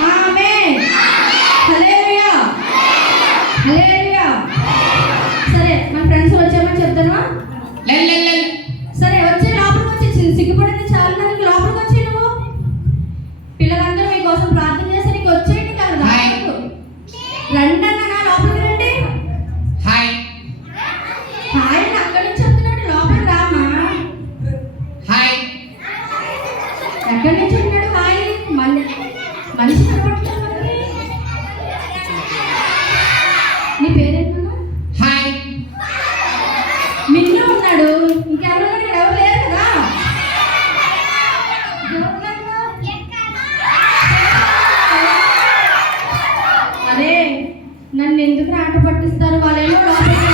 阿妹 నన్ను ఎందుకు ఆట పట్టిస్తారు? వాళ్ళేమో లోపలికి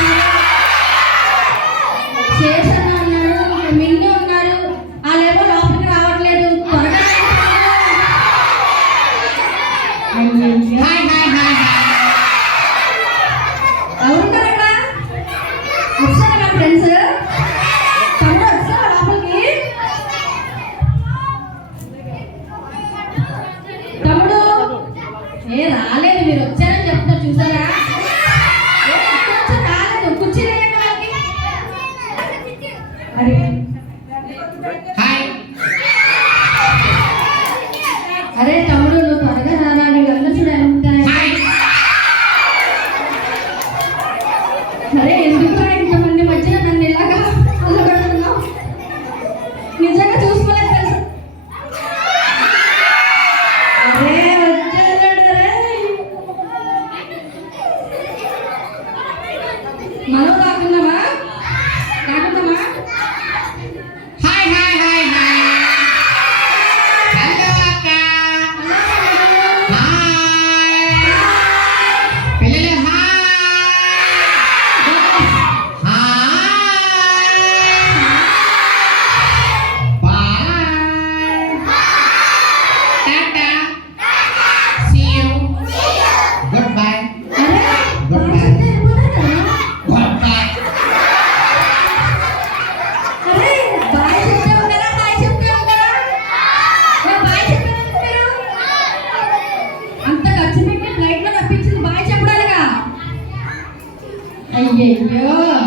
Yeah.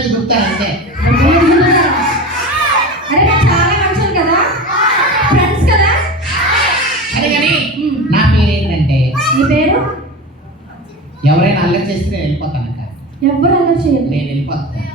మీద గుర్తారు అంతే అరే చాలా మంచిది కదా? ఫ్రెండ్స్ కదా? అరే కానీ నా పేరు ఏంటంటే నీ పేరు? ఎవరైనా అల్లరి చేస్తే వెళ్ళిపోతానంట వెళ్ళిపోతాను ఎవరు అల్లరి చేయలేదు నేను వెళ్ళిపోతాను.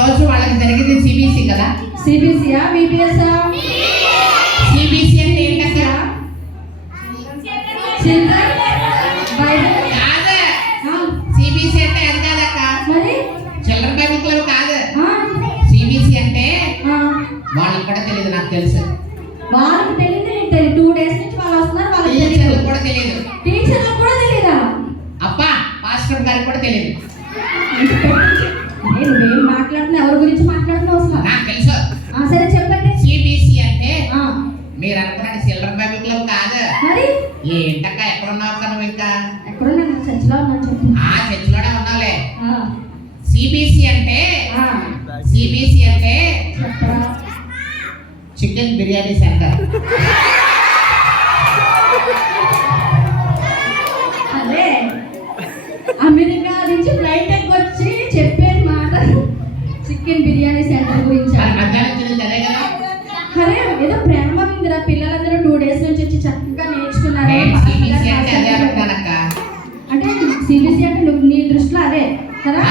రోజు వాళ్ళకి జరిగింది సిబిసి కదా? సిబిసియా బీపీఎస్ఆ సిబిసి అంటే ఏంటక్క చిల్డ్రన్ అంటే సిబిసి అంటే చికెన్ బిర్యానీ సెంటర్. అదే. అమెరికా నుంచి ఫ్లైట్ వచ్చి చెప్పే మాట చికెన్ బిర్యానీ సెంటర్ గురించి. అరే ఏదో ప్రేమ ఉందిరా. పిల్లలందరూ టూ డేస్ నుంచి వచ్చి చక్కగా నేర్చుకున్నారు. అంటే సిబిసి అంటే నీ దృష్టిలో అదే కదా?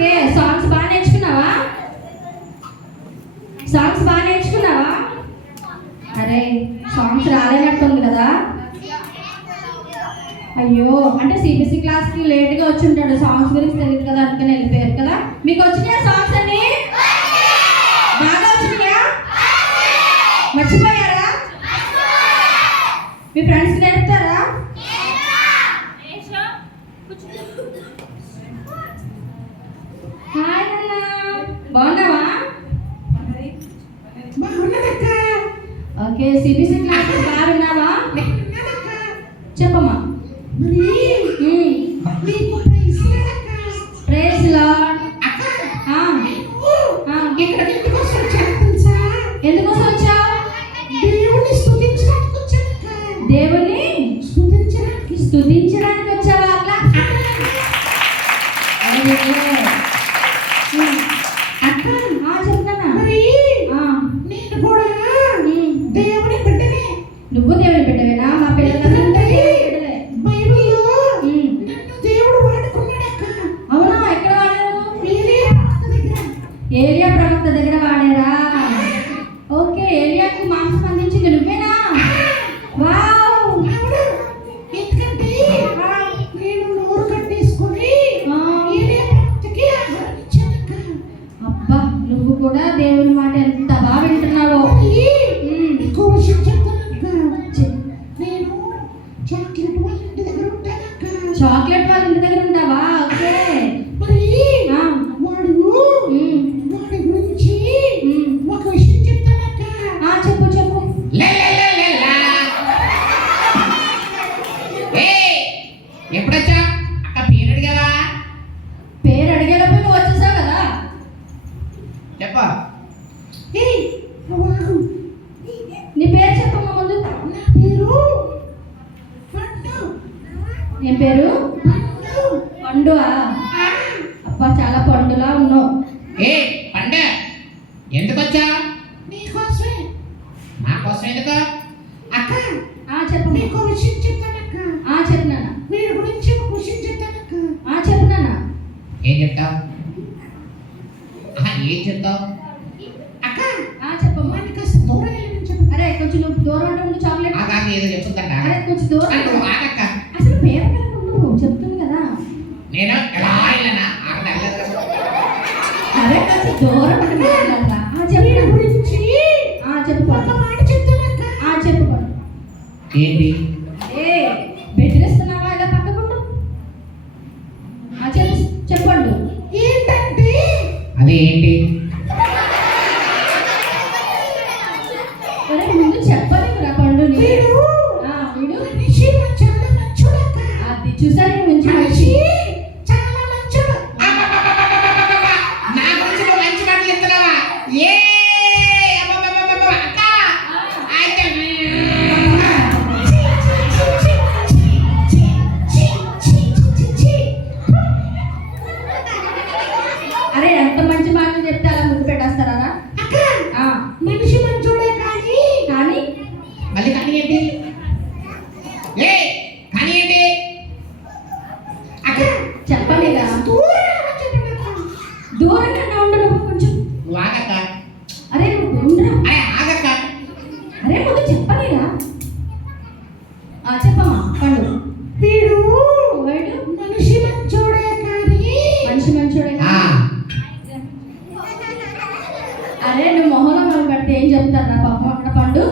ఓకే సాంగ్స్ బాగా నేర్చుకున్నావా? సాంగ్స్ బాగా నేర్చుకున్నావా? అరే సాంగ్స్ రాలేనట్టుంది కదా. అయ్యో అంటే సిబిసి క్లాస్కి లేట్గా వచ్చి ఉంటాడు. సాంగ్స్ గురించి తెలియదు కదా అందుకని వెళ్ళిపోయారు కదా. మీకు వచ్చిన సాంగ్స్ అన్ని? Aunque ఏం చెప్తావు అక్క చెప్పమ్మా. కాస్త దూరం వెళ్ళి అరే కొంచెం దూరం చాక్లెట్ అక్క ఏదో చెప్తుందంట. అరే కొంచెం దూరం అరే నువ్వు మొహనం పడితే ఏం చెప్తారు? నా పాపం అక్కడ పండు?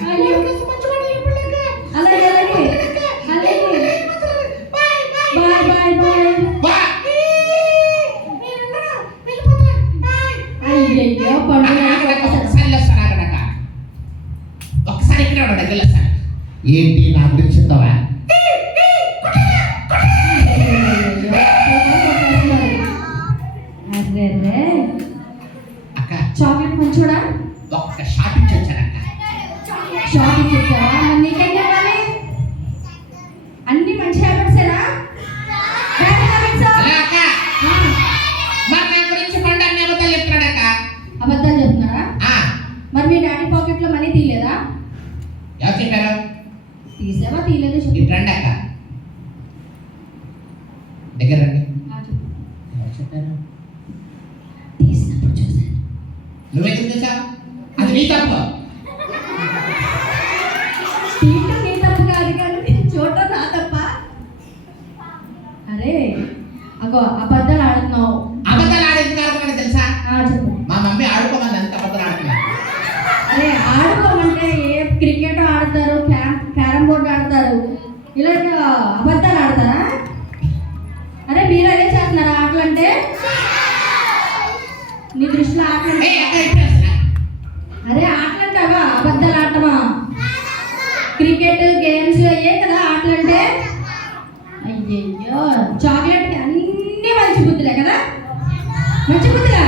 Hello. తీసావా? తీయలేదు ఇటు అక్క. దగ్గర రండి చెప్పాను తీసినప్పుడు చూసాను నువ్వే అది నీ తప్ప. చాక్లెట్ అన్ని మంచి బుద్ధులే కదా? మంచి బుద్ధులా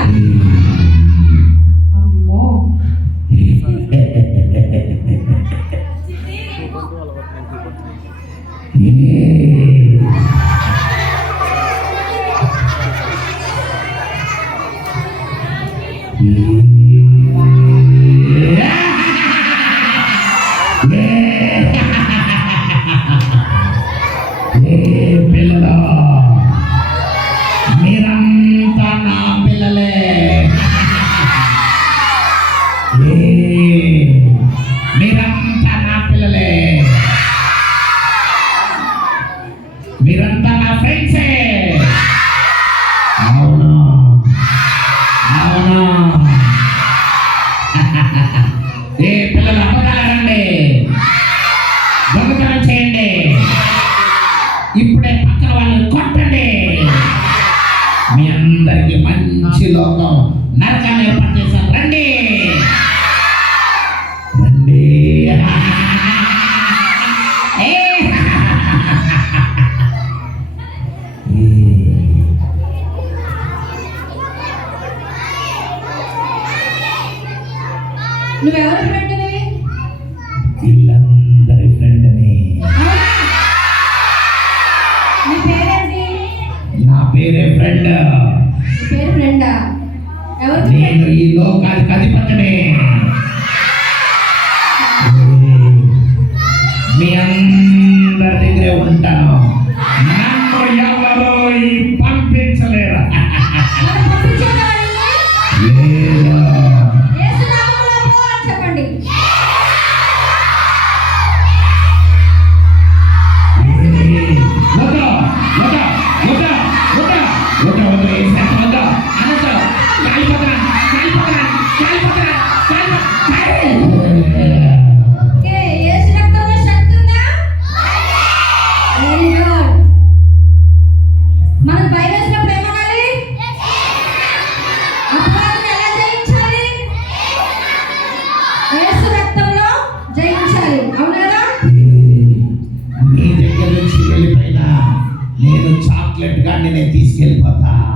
Adventist Kelpata.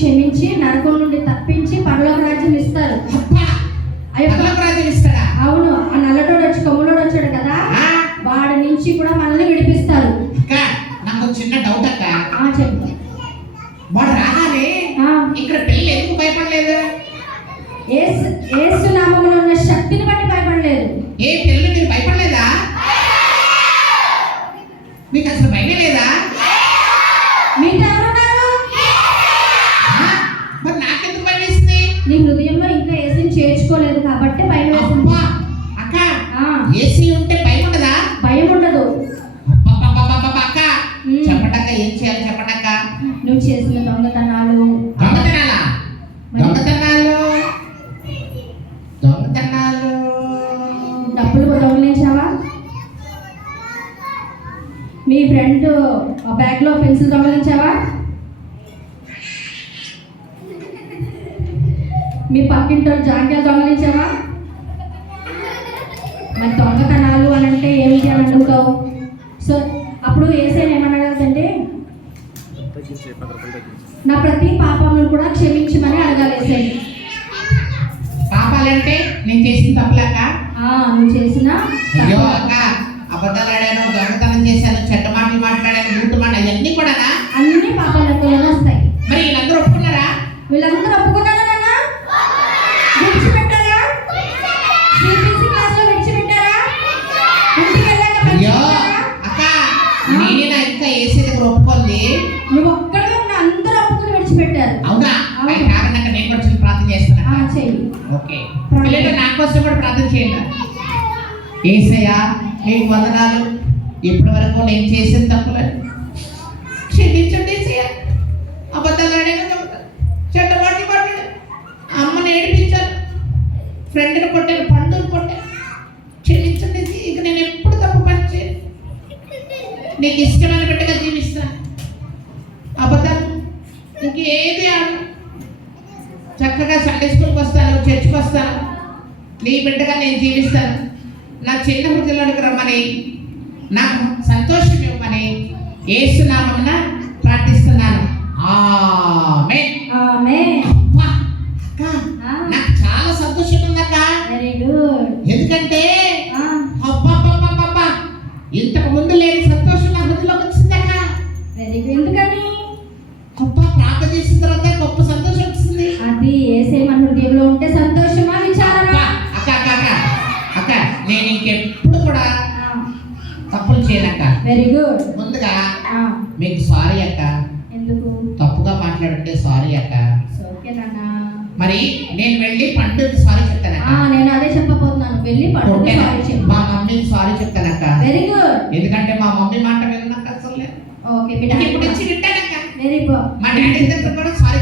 క్షమించి నరకం నుండి నీ ఫ్రెండ్ బ్యాగ్లో పెన్సిల్ దొంగలించావా? మీ పక్కింటో జాంకాయలు దొంగలించావా? మరి దొంగతనాలు అని అంటే ఏమిటి అని అడుగుతావు? సో అప్పుడు ఏసైనా ఏమనగలదంటే నా ప్రతి పాపమును కూడా క్షమించమని అడగాలి ఏసై పాపాలంటే నేను చేసిన తప్పులక? నువ్వు చేసిన అబద్ధాలు ఆడాను చేయండి. ఏసయ్యా నీకు వందనాలు. ఇప్పటి వరకు నేను చేసిన తప్పులే క్షమించండి అబద్ధాలు అడిగిన నాకు సంతోషం ఇవ్వమని ఏసునామమున ప్రార్థిస్తాను వెరీ గుడ్ ముందుగా మీకు సారీ అక్క. ఎందుకు? తప్పుగా మాట్లాడితే సారీ అక్క. మరి నేను వెళ్ళి పండుకి సారీ చెప్తాను నేను అదే చెప్పబోతున్నాను. వెళ్ళి పండుకి సారీ చెప్పు. మా మమ్మీకి సారీ చెప్తానక్క వెరీ గుడ్ ఎందుకంటే మా మమ్మీ మాట మీద నాకు అసలు లేదు ఓకే మీ డాడీ ఇప్పుడు వచ్చి వెరీ గుడ్ మా డాడీ దగ్గర కూడా సారీ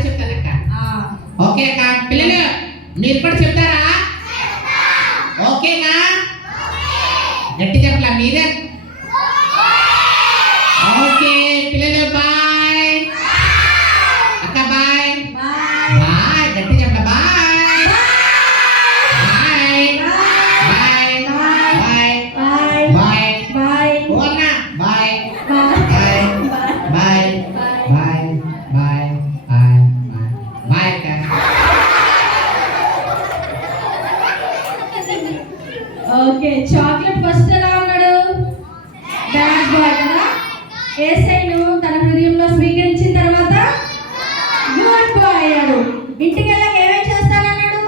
ఇంటికి వెళ్ళాక ఏమేమి చేస్తానన్నాడు?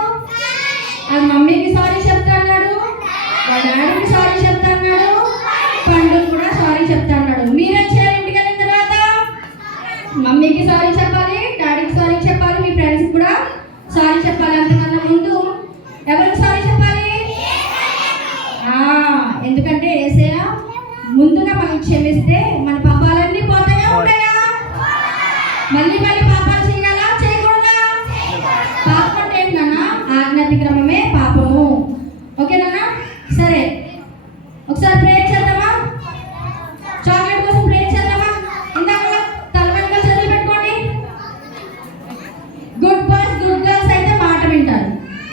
వాళ్ళ మమ్మీకి సారీ చెప్తాడు వాళ్ళ డాడీకి సారీ